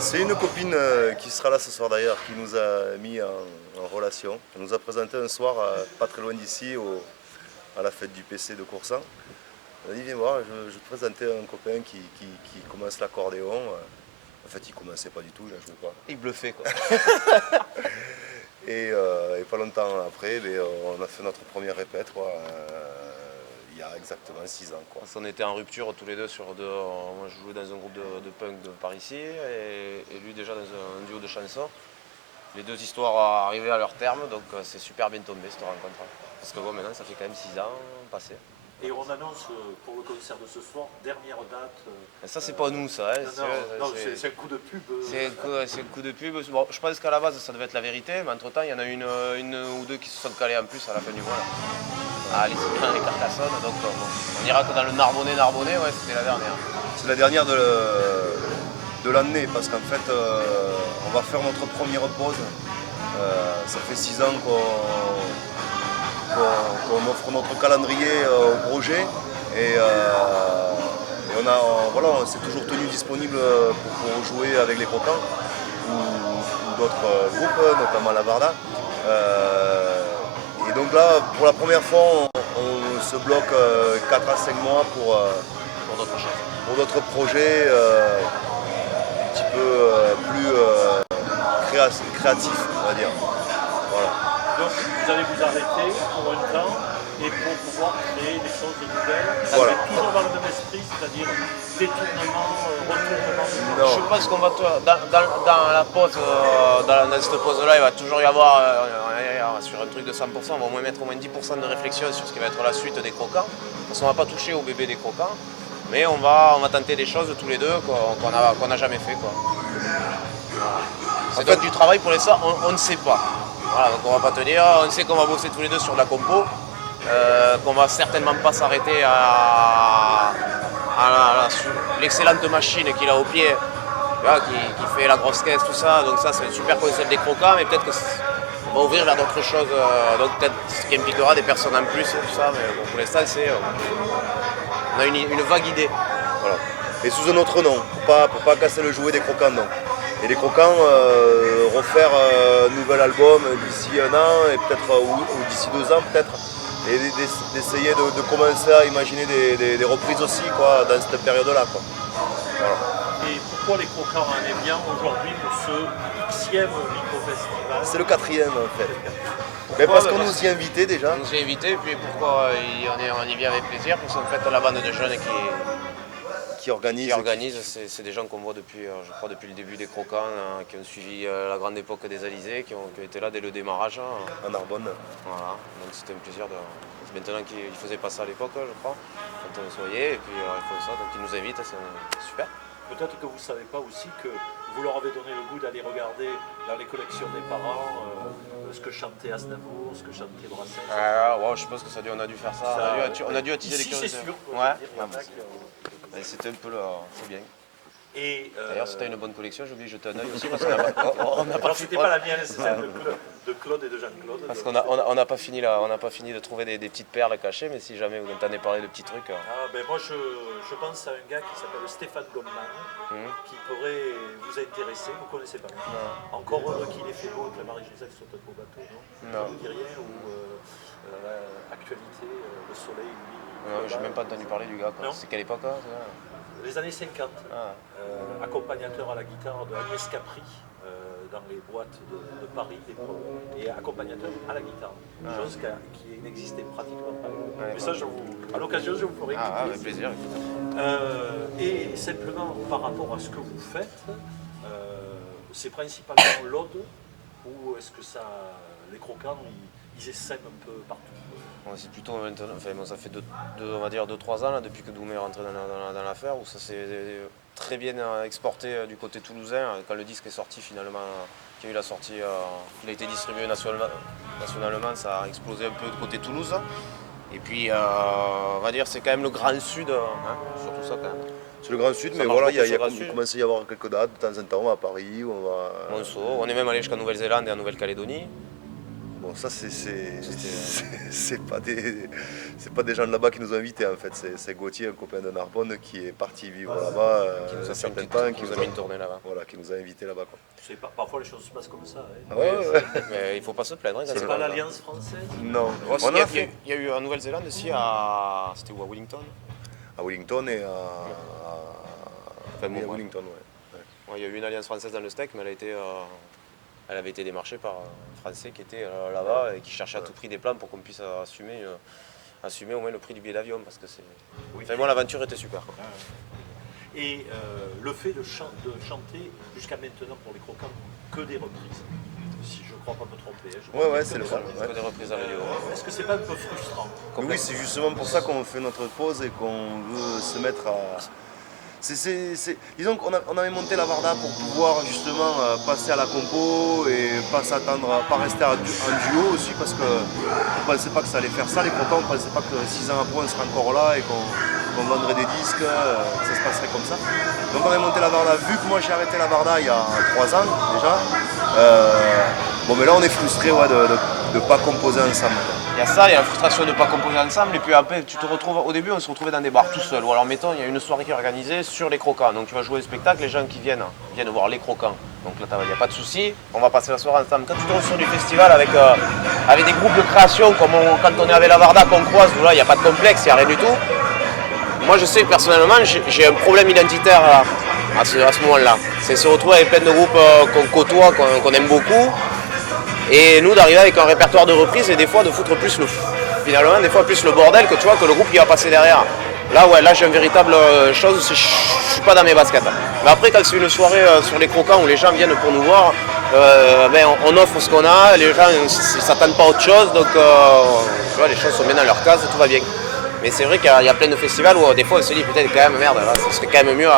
C'est une copine qui sera là ce soir d'ailleurs, qui nous a mis en relation. Elle nous a présenté un soir, pas très loin d'ici, à la fête du PC de Coursan. Elle a dit viens voir, je te présentais un copain qui commence l'accordéon. En fait il commençait pas du tout, il a joué pas. Il bluffait quoi. Et pas longtemps après, on a fait notre première répète quoi, il y a exactement 6 ans. Quoi. On était en rupture tous les deux sur deux. Moi je jouais dans un groupe de punk de par ici et lui déjà dans un duo de chansons. Les deux histoires arrivaient à leur terme, donc c'est super bien tombé cette rencontre. Parce que bon, maintenant ça fait quand même 6 ans passés. Et on annonce pour le concert de ce soir, dernière date. Et ça c'est pas nous ça. Hein, non, c'est un coup de pub. C'est un coup de pub. Bon, je pense qu'à la base ça devait être la vérité, mais entre temps il y en a une ou deux qui se sont calés en plus à la fin du mois. À les Carcassonne, donc bon, on ira que dans le Narbonnais, ouais c'était la dernière. C'est la dernière de l'année parce qu'en fait on va faire notre première pause. Ça fait 6 ans qu'on offre notre calendrier au projet et on s'est toujours tenu disponible pour jouer avec les Croquants ou d'autres groupes, notamment la Varda. Et donc là, pour la première fois, on se bloque 4 à 5 mois pour d'autres projets un petit peu plus créatifs, on va dire. Voilà. Donc vous allez vous arrêter pour un temps et pour pouvoir créer des choses nouvelles. Voilà. Toujours dans le même esprit, c'est-à-dire détournement, retournement. Non. Je pense qu'on va dans la pause, dans cette pause-là, il va toujours y avoir sur un truc de 100%, on va au moins mettre au moins 10% de réflexion sur ce qui va être la suite des Croquants. Parce qu'on ne va pas toucher au bébé des Croquants, mais on va tenter des choses tous les deux qu'on n'a jamais fait. Quoi. C'est donc du travail pour l'instant, on ne sait pas. Voilà, donc on va pas te dire, on sait qu'on va bosser tous les deux sur de la compo, qu'on va certainement pas s'arrêter à l'excellente machine qu'il a au pied, qui fait la grosse caisse, tout ça. Donc ça c'est un super concept des Croquants, mais peut-être qu'on va ouvrir vers d'autres choses, donc peut-être ce qui impliquera des personnes en plus et tout ça, mais bon, pour l'instant on a une vague idée. Voilà. Et sous un autre nom, pour pas casser le jouet des Croquants, non. Et les Croquants, refaire un nouvel album d'ici un an, et peut-être ou d'ici 2 ans peut-être, et d'essayer de commencer à imaginer des reprises aussi quoi, dans cette période-là. Quoi. Voilà. Et pourquoi les Croquants en est bien aujourd'hui pour ce Xème micro-festival? C'est le 4e en fait. Mais parce qu'on nous y invitait déjà. On nous y a invités, puis pourquoi on y vient avec plaisir, parce qu'en fait la bande de jeunes qui organise, c'est des gens qu'on voit depuis, je crois, depuis le début des Croquants, qui ont suivi la grande époque des Alizés, qui ont été là dès le démarrage. En Narbonne. Voilà, donc c'était un plaisir de. Maintenant qu'ils ne faisaient pas ça à l'époque, je crois, quand on se voyait, et puis ils font ça, donc ils nous invitent, c'est super. Peut-être que vous ne savez pas aussi que vous leur avez donné le goût d'aller regarder dans les collections des parents ce que chantait Aznavour, ce que chantait Brassens. Ouais, je pense que on a dû faire ça. On a dû attiser les curiosités. C'est sûr. Ouais. C'était un peu c'est bien. Et d'ailleurs, si tu as une bonne collection, j'ai oublié de jeter un œil aussi parce qu'on n'a pas. C'était pas la mienne, c'est celle de Claude et de Jean-Claude. Parce qu'on n'a pas fini là, on n'a pas fini de trouver des petites perles cachées, mais si jamais vous entendez parler de petits trucs. Moi je pense à un gars qui s'appelle Stéphane Goldman, qui pourrait vous intéresser. Vous ne connaissez pas. Non. Encore heureux qu'il ait fait beau et que la Marie-Joseph soit un beau bateau, non? Ça vous dit rien ou actualité, le soleil, lui. Non, j'ai même pas entendu parler du gars. C'est quelle époque là? Les années 50, accompagnateur à la guitare de Agnès Capri dans les boîtes de Paris et accompagnateur à la guitare, chose qui n'existait pratiquement pas. Mais ça, à l'occasion, je vous ferai écouter. Avec plaisir. Et simplement, par rapport à ce que vous faites, c'est principalement l'Aude ou est-ce que les Croquants, ils essaiment un peu partout? C'est plutôt maintenant, ça fait on va dire 2-3 ans là, depuis que Doumé est rentré dans l'affaire, où ça s'est très bien exporté du côté toulousain. Quand le disque est sorti finalement, qu'il y a eu la sortie, il a été distribué nationalement, ça a explosé un peu du côté Toulouse. Et puis on va dire c'est quand même le Grand Sud, surtout ça quand même. C'est le Grand Sud, mais voilà, il commence à y avoir quelques dates, de temps en temps, on va à Paris, on va... On est même allé jusqu'à Nouvelle-Zélande et en Nouvelle-Calédonie. bon, ça c'est pas des gens de là-bas qui nous ont invités en fait. C'est Gauthier, un copain de Narbonne, qui est parti vivre là-bas. Qui nous a fait qui nous a mis une tournée là-bas. Voilà, qui nous a invités là-bas. Parfois les choses se passent comme ça. Hein. Ouais. Mais il faut pas se plaindre. C'est pas l'Alliance française? Non. Il y a eu en Nouvelle-Zélande aussi à. C'était où, à Wellington? À Wellington et à. Enfin, bon, à Wellington, ouais. Ouais, il y a eu une alliance française dans le steak, mais elle avait été démarchée par un Français qui était là-bas et qui cherchait à tout prix des plans pour qu'on puisse assumer au moins le prix du billet d'avion. Parce que c'est. Oui. Enfin, bon, l'aventure était super. Et le fait de chanter jusqu'à maintenant pour les croquants que des reprises, si je ne crois pas me tromper. Hein, Ouais, c'est le cas. Que des reprises à radio. Est-ce que c'est pas un peu frustrant? Oui, c'est justement pour ça qu'on fait notre pause et qu'on veut se mettre à. Disons qu'on avait monté la Varda pour pouvoir justement passer à la compo et pas rester en duo aussi, parce qu'on ne pensait pas que ça allait faire ça les croquants, on ne pensait pas que 6 ans après on serait encore là et qu'on vendrait des disques, que ça se passerait comme ça. Donc on a monté la Varda, vu que moi j'ai arrêté la Varda il y a 3 ans déjà, mais là on est frustré de ne pas composer ensemble. Il y a ça, il y a la frustration de ne pas composer ensemble, et puis après tu te retrouves, au début on se retrouvait dans des bars tout seul, ou alors mettons il y a une soirée qui est organisée sur les croquants, donc tu vas jouer au spectacle, les gens qui viennent voir les croquants, donc là il n'y a pas de souci, on va passer la soirée ensemble. Quand tu te retrouves sur du festival avec des groupes de création, comme quand on est avec la Varda qu'on croise, où là il n'y a pas de complexe, il n'y a rien du tout, moi je sais que personnellement j'ai un problème identitaire à ce moment-là, c'est se retrouver avec plein de groupes qu'on côtoie, qu'on aime beaucoup. Et nous d'arriver avec un répertoire de reprises et des fois de foutre plus le bordel que tu vois que le groupe qui va passer derrière. Là j'ai une véritable chose, je suis pas dans mes baskets. Mais après quand c'est une soirée sur les croquants où les gens viennent pour nous voir, on offre ce qu'on a, les gens ne s'attendent pas à autre chose, donc tu vois, les choses sont bien dans leur case, tout va bien. Mais c'est vrai qu'il y a plein de festivals où des fois on se dit peut-être quand même merde, là, ce serait quand même mieux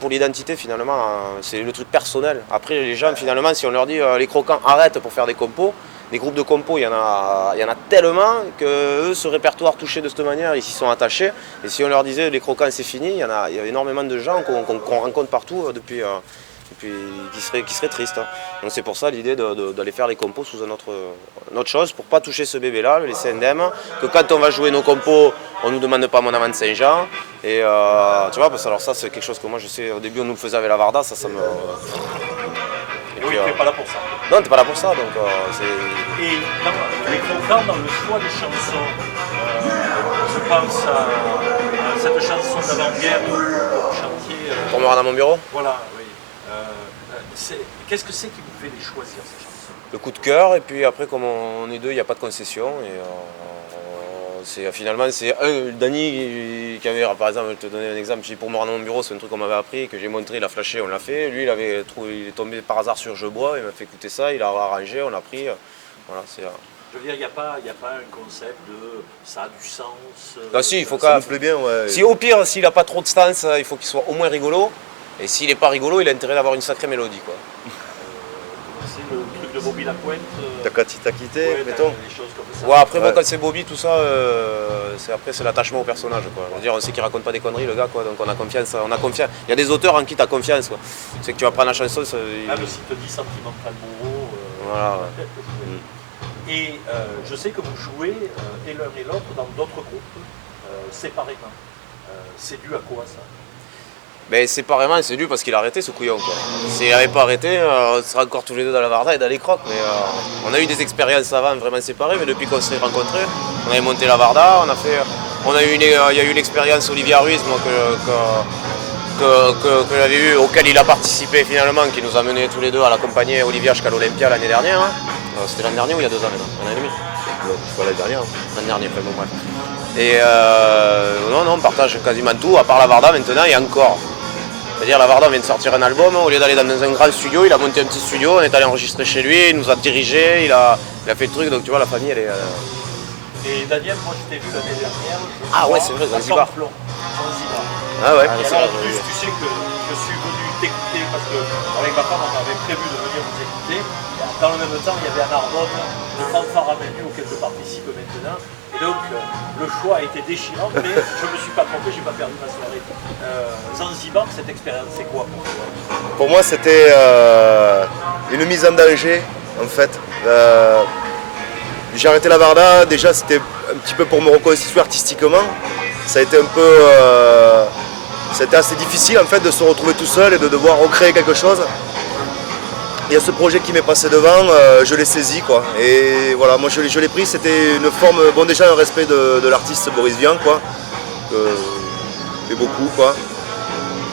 pour l'identité finalement, c'est le truc personnel. Après les gens finalement, si on leur dit les croquants arrêtent pour faire des compos, des groupes de compos il y en a tellement que eux, ce répertoire touché de cette manière, ils s'y sont attachés. Et si on leur disait les croquants c'est fini, il y a énormément de gens qu'on rencontre partout depuis qui seraient tristes. Donc c'est pour ça l'idée d'aller faire les compos sous une autre chose, pour pas toucher ce bébé-là, le laisser indemne, que quand on va jouer nos compos, on nous demande pas mon avant de Saint-Jean. Et tu vois, parce que alors ça c'est quelque chose que moi je sais, au début on nous le faisait avec la Varda, ça me... Et oui, tu n'es pas là pour ça. Non, t'es pas là pour ça, donc c'est... Et les croquants, dans le choix des chansons, je pense à cette chanson d'avant-guerre que vous chantiez... Pour me rendre à mon bureau. Voilà, oui. Qu'est-ce que c'est qui vous fait les choisir, ces chansons? Le coup de cœur, et puis après comme on est deux, il n'y a pas de concession. Finalement, c'est Dany qui avait, par exemple, je vais te donner un exemple, pour me rendre à mon bureau, c'est un truc qu'on m'avait appris, que j'ai montré, il a flashé, on l'a fait. Lui, il est tombé par hasard sur Je bois, il m'a fait écouter ça, il a arrangé, on l'a pris. Voilà, je veux dire, il n'y a pas un concept de ça a du sens. Ah, si, il faut ça me plaît bien, ouais. Si au pire, s'il n'a pas trop de sens, il faut qu'il soit au moins rigolo. Et s'il n'est pas rigolo, il a intérêt d'avoir une sacrée mélodie, quoi. C'est le truc de Bobby Lapointe. T'as quitté, mettons. Des choses comme ça. Ouais, après, bon, quand c'est Bobby, tout ça, c'est l'attachement au personnage, quoi. Je veux dire, on sait qu'il raconte pas des conneries, le gars, quoi. Donc on a confiance. Il y a des auteurs en qui tu as confiance, quoi. C'est que tu vas prendre la chanson. Même s'il te dit Sentimental Bourreau. Voilà, ouais. Et je sais que vous jouez et l'un et l'autre dans d'autres groupes, séparément. C'est dû à quoi, ça? Ben séparément, c'est dû parce qu'il a arrêté ce couillon, quoi. S'il n'avait pas arrêté, on serait encore tous les deux dans la Varda et dans les crocs. Mais on a eu des expériences avant vraiment séparées, mais depuis qu'on s'est rencontrés, on avait monté la Varda, il y a eu l'expérience Olivier Ruiz, moi, que j'avais eu, auquel il a participé finalement, qui nous a menés tous les deux à l'accompagner Olivier jusqu'à l'Olympia l'année dernière. Hein. C'était l'année dernière ou il y a 2 ans maintenant? Un an et demi. Pas l'année dernière. L'année dernière, enfin bon bref. Et non, on partage quasiment tout, à part la Varda maintenant et encore. C'est-à-dire la Varda vient de sortir un album, au lieu d'aller dans un grand studio, il a monté un petit studio, on est allé enregistrer chez lui, il nous a dirigé, il a fait le truc, donc tu vois la famille elle est... Et Daniel, moi je t'ai vu l'année dernière, c'est vrai, Zanzibar. Ah ouais. Et alors en plus tu sais que je suis venu t'écouter parce qu'avec ma femme on avait prévu de venir vous écouter. Dans le même temps il y avait un Narbonne de fanfare à menu auquel je participe maintenant. Et donc le choix a été déchirant, mais je ne me suis pas trompé, je n'ai pas perdu ma soirée. Zanzibar, cette expérience, c'est quoi pour toi? Pour moi, c'était une mise en danger en fait. J'ai arrêté la Varda, déjà c'était un petit peu pour me reconstituer artistiquement. Ça a été un peu... c'était assez difficile en fait de se retrouver tout seul et de devoir recréer quelque chose. Il y a ce projet qui m'est passé devant, je l'ai saisi quoi. Et voilà, moi je l'ai pris, c'était une forme, bon déjà un respect de l'artiste Boris Vian quoi, que j'aime beaucoup quoi.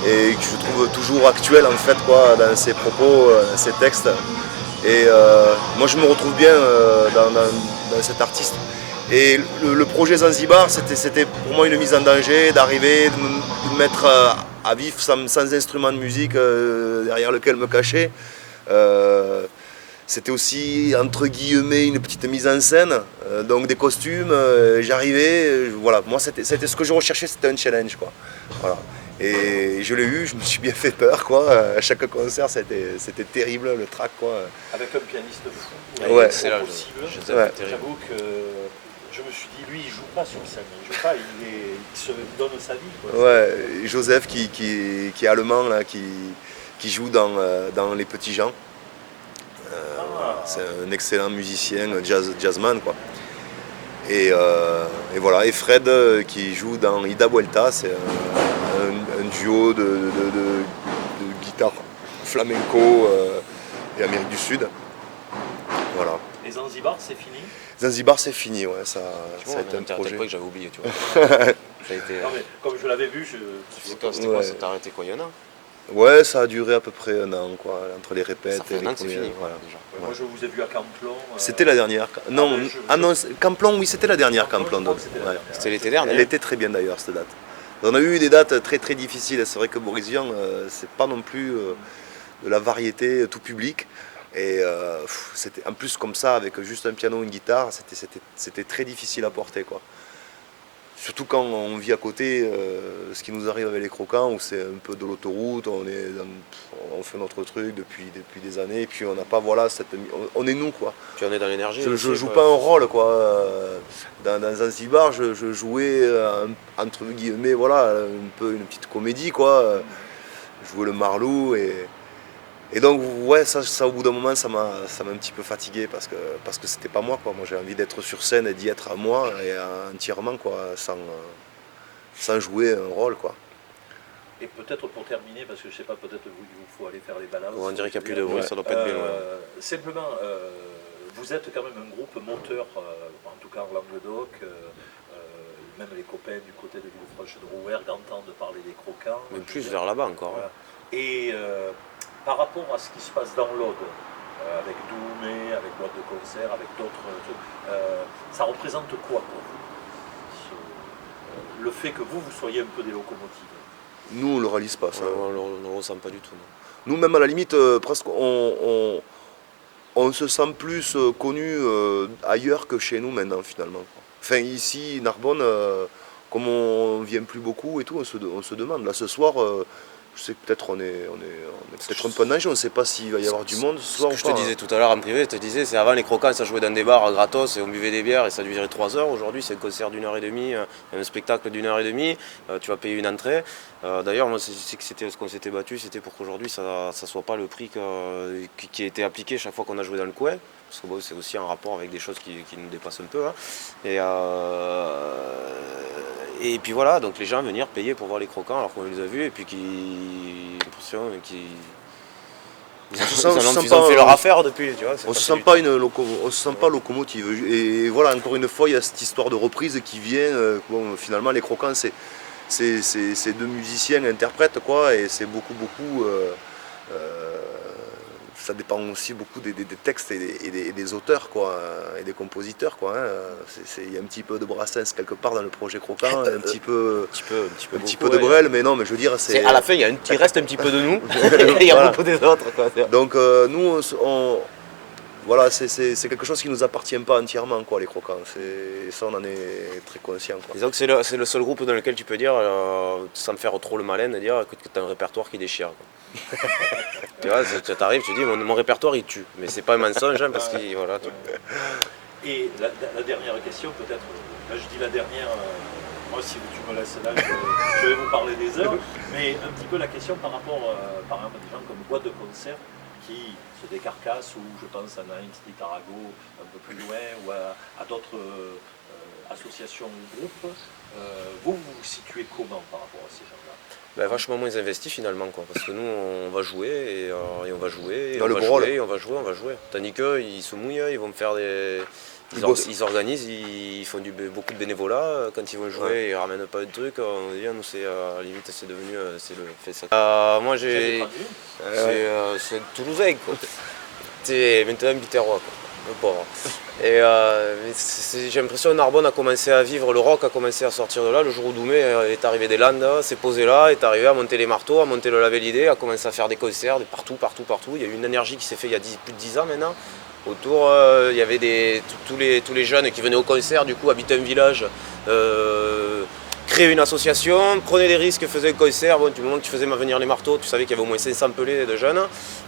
Et que je trouve toujours actuel en fait quoi, dans ses propos, dans ses textes. Et moi je me retrouve bien dans cet artiste. Et le projet Zanzibar, c'était pour moi une mise en danger, d'arriver, de me mettre à vif sans instrument de musique derrière lequel me cacher. C'était aussi entre guillemets une petite mise en scène, donc des costumes, j'arrivais, voilà, moi c'était ce que je recherchais, c'était un challenge quoi. Voilà. Et je l'ai eu, je me suis bien fait peur quoi. À chaque concert c'était terrible le track quoi. Avec un pianiste fou, ouais. C'est possible. J'avoue que je me suis dit, lui il joue pas sur scène, il joue pas, il se donne sa vie quoi. Ouais, Joseph qui est allemand là, qui joue dans Les Petits Gens. C'est un excellent musicien, jazzman quoi. Et voilà, et Fred qui joue dans Ida Vuelta, c'est un duo de guitare flamenco et Amérique du Sud. Voilà. Et Zanzibar, c'est fini? Zanzibar, c'est fini, ouais, ça a été un projet. Que j'avais oublié, tu vois. Ça a été, non, mais comme je l'avais vu, c'était quoi, ça t'a arrêté quoi, il y en a? Ouais, ça a duré à peu près un an, quoi, entre les répètes. Ça fait un an que c'est fini, voilà. déjà. Ouais. Moi, je vous ai vu à Camplon. C'était la dernière. Non, Camplon, oui, c'était la dernière Camplon. C'était l'été dernier. Elle était très bien d'ailleurs, cette date. On a eu des dates très très difficiles. C'est vrai que Boris Vian, c'est pas non plus de la variété tout public. Et c'était en plus comme ça, avec juste un piano et une guitare, c'était très difficile à porter, quoi. Surtout quand on vit à côté, ce qui nous arrive avec les Croquants, où c'est un peu de l'autoroute, on fait notre truc depuis des années, et puis on n'a pas, voilà, on est nous, quoi. Puis on est dans l'énergie. Je joue pas un rôle, quoi. Dans Zanzibar, je jouais, entre guillemets, voilà, un peu une petite comédie, quoi. Je jouais le Marlou, et donc, ouais, ça au bout d'un moment, ça m'a un petit peu fatigué parce que c'était pas moi, quoi. Moi, j'ai envie d'être sur scène et d'y être à moi et entièrement, quoi, sans jouer un rôle, quoi. Et peut-être pour terminer, parce que je sais pas, peut-être il vous faut aller faire les balades. On dirait qu'il n'y a plus de bruit, ça doit pas être bien loin. Simplement, vous êtes quand même un groupe moteur, en tout cas en Languedoc. Même les copains du côté de Villefranche-de-Rouergue entendent parler des Croquants. Mais plus vers là-bas encore. Voilà. Et par rapport à ce qui se passe dans l'Aude, avec Doumé, avec boîte de concert, avec d'autres trucs, ça représente quoi pour vous, le fait que vous soyez un peu des locomotives? Nous, on ne le réalise pas, ça. On ne le ressent pas du tout. Non. Nous, même à la limite, presque, on se sent plus connu ailleurs que chez nous maintenant, finalement. Enfin, ici, Narbonne, comme on ne vient plus beaucoup et tout, on se demande. Là, ce soir, je sais que peut-être on est peut-être un peu nagé, on ne sait pas s'il va y avoir du monde ce soir ou pas. Je te disais tout à l'heure en privé, je te disais, c'est avant les Croquants, ça jouait dans des bars gratos et on buvait des bières et ça durait 3 heures. Aujourd'hui, c'est un concert d'1h30, un spectacle d'1h30, tu vas payer une entrée. D'ailleurs, moi, c'est que c'était ce qu'on s'était battu, c'était pour qu'aujourd'hui, ça ne soit pas le prix qui a été appliqué chaque fois qu'on a joué dans le coin. Parce que bon, c'est aussi un rapport avec des choses qui nous dépassent un peu. Hein. Et puis voilà, donc les gens venir payer pour voir les Croquants alors qu'on les a vus et puis ils ont fait leur affaire depuis, tu vois. On se sent pas locomotive. Et voilà, encore une fois, il y a cette histoire de reprise qui vient. Bon, finalement, les Croquants, c'est deux musiciens interprètes, quoi, et c'est beaucoup. Ça dépend aussi beaucoup des textes et des auteurs, quoi, et des compositeurs, quoi. Hein. Il y a un petit peu de Brassens quelque part dans le projet Croquant, un petit peu de Brel, mais non, mais je veux dire, c'est. À la fin, il reste un petit peu de nous, et il y a voilà. beaucoup des autres, quoi. Donc nous, voilà, c'est quelque chose qui ne nous appartient pas entièrement, quoi, les Croquants. Ça, on en est très conscient, quoi. Disons que c'est le seul groupe dans lequel tu peux dire, sans me faire trop le malin, de dire que tu as un répertoire qui déchire, quoi. Tu vois, tu t'arrives, tu dis mon répertoire il tue, mais c'est pas un mensonge, hein, parce que voilà. Et la dernière question, peut-être, là je dis la dernière, moi si tu me laisses là, je vais vous parler des heures, mais un petit peu la question par rapport, par exemple, à des gens comme boîte de concert qui se décarcassent, ou je pense à Naïm Street Arago un peu plus loin, ou à d'autres associations ou groupes. Vous vous situez comment par rapport à ces gens-là? Ben, vachement moins investi finalement, quoi, parce que nous on va jouer et on va jouer, et Dans on le va gros rôle. jouer, et on va jouer, on va jouer. Tandis qu'eux ils se mouillent, ils vont me faire des. bossent. Ils organisent, ils font beaucoup de bénévolat. Quand ils vont jouer, Ouais. ils ramènent pas de trucs. On dit, nous c'est à la limite c'est devenu c'est le fait ça. Moi j'ai. C'est Toulousain quoi. C'est maintenant Biterrois quoi. Le pauvre. Et j'ai l'impression que Narbonne a commencé à vivre, le rock a commencé à sortir de là le jour où Doumé est arrivé des Landes, s'est posé là, est arrivé à monter les marteaux, à monter le Lavelidé, a commencé à faire des concerts de partout. Il y a eu une énergie qui s'est faite il y a plus de 10 ans maintenant. Autour, il y avait tous les jeunes qui venaient au concert, du coup habitaient un village, créaient une association, prenaient des risques, faisaient un concert. Bon, du moment que tu faisais venir les marteaux, tu savais qu'il y avait au moins 500 pelés de jeunes,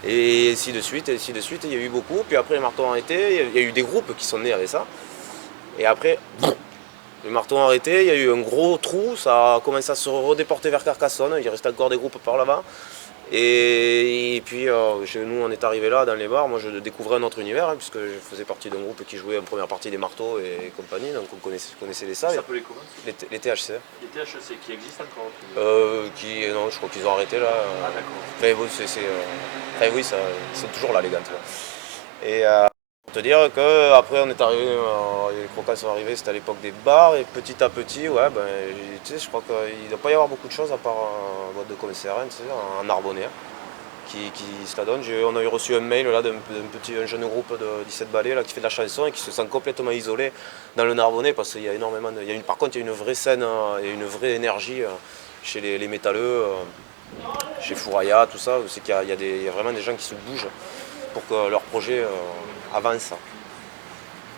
et ainsi de suite, il y a eu beaucoup. Puis après les marteaux ont arrêté, il y a eu des groupes qui sont nés avec ça. Et après, les marteaux ont arrêté, il y a eu un gros trou, ça a commencé à se redéporter vers Carcassonne, il reste encore des groupes par là-bas. Et puis chez nous on est arrivé là dans les bars, moi je découvrais un autre univers hein, puisque je faisais partie d'un groupe qui jouait en première partie des marteaux et compagnie, donc on connaissait les salles. Ça s'appelait comment? Les THC. Les THC qui existent encore? Non, je crois qu'ils ont arrêté là. Ah d'accord. Enfin, oui, c'est toujours là les gars. Tu vois. Et pour te dire qu'après on est arrivé, les croquants sont arrivés, c'était à l'époque des bars, et petit à petit, ouais, ben, tu sais, je crois qu'il ne doit pas y avoir beaucoup de choses à part boîte de commissaire, tu sais, en Narbonnais, qui se la donne. On a eu reçu un mail là, d'un jeune groupe de 17 ballets là, qui fait de la chanson et qui se sent complètement isolé dans le Narbonnais parce qu'il y a énormément par contre, il y a une vraie scène et une vraie énergie chez les métalleux, chez Fouraya, tout ça. C'est qu'il y a vraiment des gens qui se bougent pour que leur projet avance.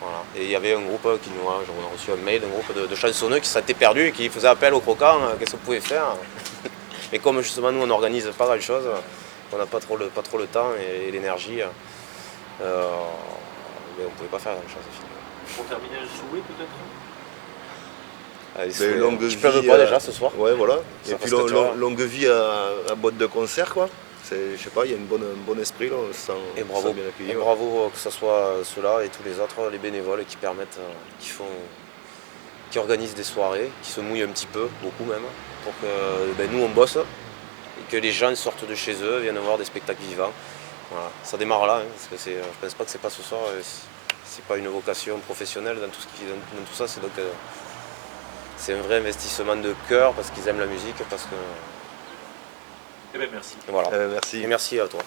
Voilà. Et il y avait un groupe on a reçu un mail d'un groupe de chansonneux qui s'était perdu et qui faisait appel aux croquants, qu'est-ce qu'on pouvait faire. Et comme justement nous on n'organise pas grand chose, on n'a pas trop le temps et l'énergie, mais on ne pouvait pas faire grand chose finalement. Pour terminer, un souhait peut-être? Allez, Longue tu pleuves vie, pas déjà ce soir? Ouais, voilà. Ça Et puis reste, tu vois. longue vie à boîte de concert, quoi. Je sais pas, il y a un bon esprit là, on se sent bien accueilli. Et bravo que ce soit ceux-là et tous les autres, les bénévoles qui permettent, qui organisent des soirées, qui se mouillent un petit peu, beaucoup même, pour que nous on bosse et que les gens sortent de chez eux, viennent voir des spectacles vivants. Voilà. Ça démarre là, hein, parce que je pense pas que c'est pas ce soir, c'est pas une vocation professionnelle dans tout ça, c'est un vrai investissement de cœur parce qu'ils aiment la musique, parce que Eh bien merci. voilà. Merci. Et merci à toi.